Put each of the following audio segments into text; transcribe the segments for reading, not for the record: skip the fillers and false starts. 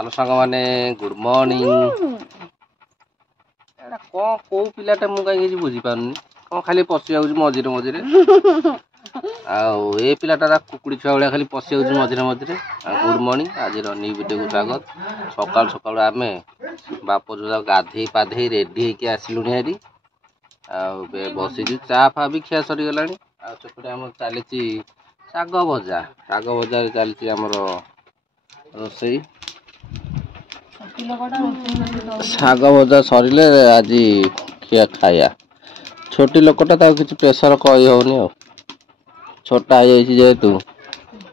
Hello सांग माने good morning. एटा कौन को पिलाटा मु कहीं बुझी पारनी कौन खाली पशि जाऊँ मझे मझे आउ ए पिलाटा कुकुड़ी छुआ भाया खाली पशि जाऊँ मझे मझे। गुड मॉर्निंग आज न्यू वीडियो को स्वागत। सकाल सकाल आम बाप जो गाधे पाधे रेडी होके आसलुँ हेरी बसीचु चा फा भी खिया सरीगला आउटे आम चली शाग भजा चलती आमर रोसई शाग भजा सरिले आज खिया खाया छोटी लोकटा कि प्रेसर कही होनी छोटा हो जेहेतु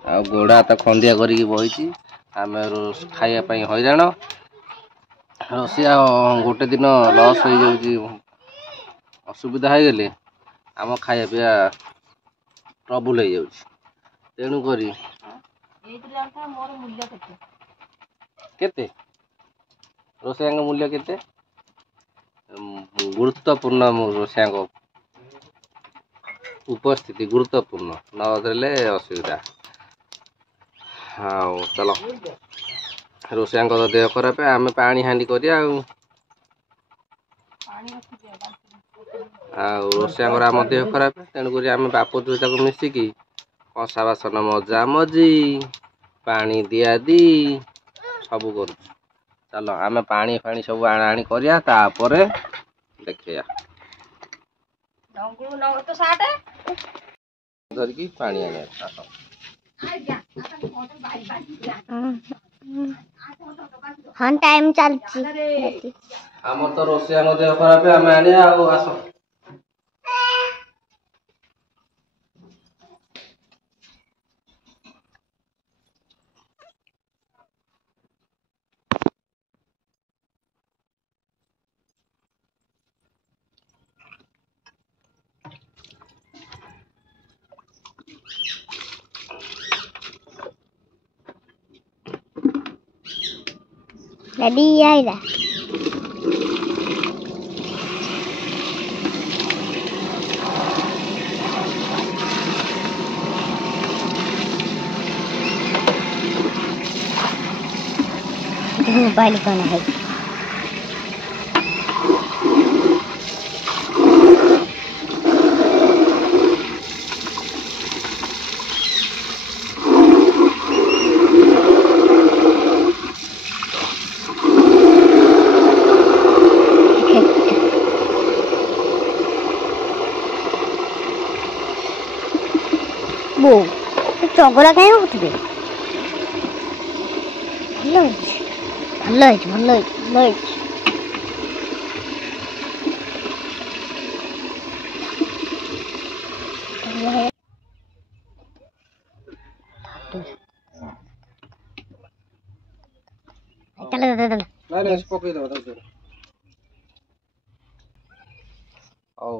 आ गोड़ा हाथ खंडिया करके बही आम खायापी हईराण रोसिया गोटे दिन लस हो जाऊँ असुविधा हो गले आम खाया पीया ट्रबुल हो जाऊँ तेणुक केते रोसैया मूल्य केते गुरुत्वपूर्ण रोसैया उपस्थिति गुरुत्वपूर्ण नदेले असुविधा। हाँ चलो रोसैया देह खराब आम पानी हांडी करिया रोसैया आम देह खराब तेणुक आम बाप झुआ मिसिकी कंसा बासन मजा मजी पानी दिया दी सब कर। चलो आम पानी फाणी सब आनी करिया तापर देखिया धरिकी पानी आने हाँ टाइम चलती आम तो रोसैया देह खराब आम आने आस रेडी आइला मोबाइल कौन है वो चगड़ा कहीं होते भल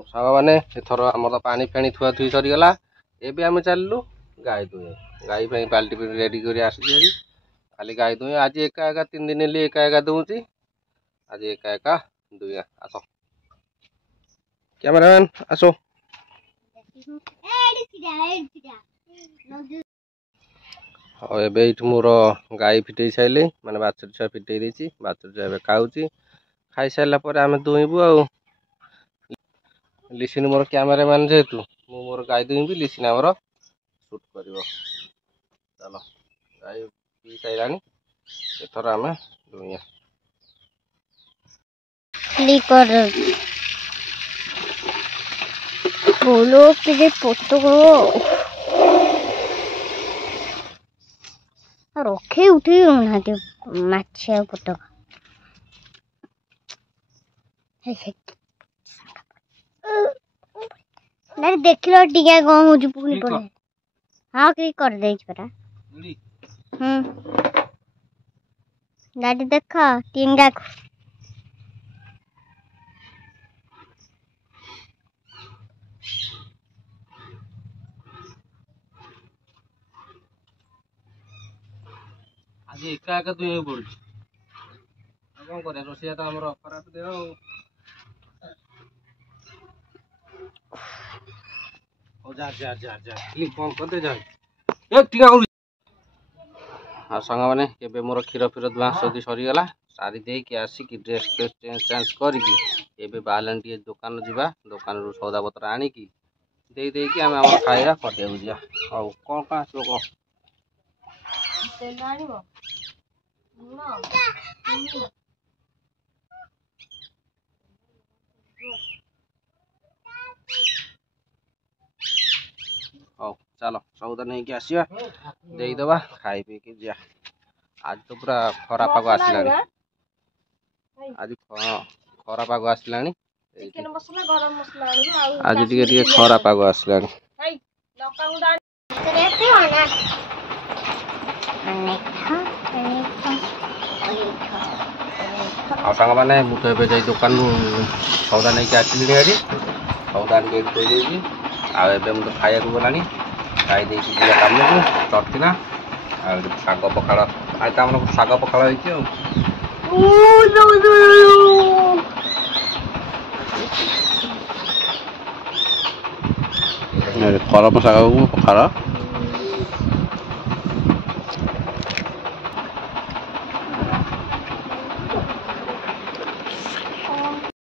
सांग मैंने एथर आम तो पानी फेणी थुआ थुई सरीगला एबे आम चलू गाई दुहे गाई बाल्टी रेडी कर आसी खाली गाई दुहे आज एका एका 3 दिन एका एका दूची आज एका एका दुहे आस कैमरामैन आसो हाँ एबे मोर गाई फिटे सारे माने बाछुरी छुआ फिटे देती बाछुरी छुआ एबे खाऊची खाई सारा पर आम दुहबू आ लिसिन मोर कैमरामैन जेहेतु मु मोर गाई दुहबी लिसिन आमर शूट कर। चलो गाई पी सारा एथर आम दुहिया बोलो कि पोतो रखे उठे ना माछिया पोतो देख लो टीका कौन हो पुणी पड़े हाँ क्लिक कर दे परा दादी देख 3 डाक आज एका एका दुहे पड़ू कौन कर रोसैया तो आम खराब देह जा जा जा जा कौन करते जा ଆଉ ସାଙ୍ଗମାନେ ଏବେ ମୋର କ୍ଷୀର ଫିର ଦୁଆଁ ସଦି ସରିଗଲା ସାରି ଦେଇକି ଆସିକି ଡ୍ରେସ୍ ଫ୍ରେସ୍ ଚେଞ୍ଜ କରିକି ଏବେ ବାହାରିଲାଣି ଟିକେ ଦୋକାନ ଯିବା ଦୋକାନରୁ ସଉଦାପତ୍ର ଆଣିକି ଦେଇକି ଆମେ ଆମର ଖାଇବା ଖଟିବାକୁ ଯିବା। ହଉ କ'ଣ କ'ଣ ଆସିବ କହ? ତେଲ ଆଣିବ ଲୁଣ ହଉ ଚାଲ ସଉଦା ନେଇକି ଆସିବା ଦେଇଦବା ଖାଇ ପିଇକି ଯିବା। ଆଜି ତ ପୁରା ଖରା ପାଗ ଆସିଲାଣି ଆଜି ଖରା ପାଗ ଆସିଲାଣି ଆଜି ଟିକେ ଖରା ପାଗ ଆସିଲାଣି। ଆଉ ସାଙ୍ଗମାନେ ମୁଁ ତ ଏବେ ଯାଇ ଦୋକାନରୁ ସଉଦା ନେଇକି ଆସିଲିଣି ଆଜି ସଉଦା ଆଣିକି ଏଠି ଦେଇଦେଇଛି ଆଉ ଏବେ ମୁଁ ତ ଖାଇବାକୁ ଗଲାଣି ଖାଇ ଦେଇକି ଯିବା କାମକୁ ଚଟିନା ଆଉ ଶାଗ ପଖାଳ ଆଜି ତ ଆମର ଶାଗ ପଖାଳ ହେଇଛି ଆଉ କଳମ ଶାଗକୁ ପଖାଳ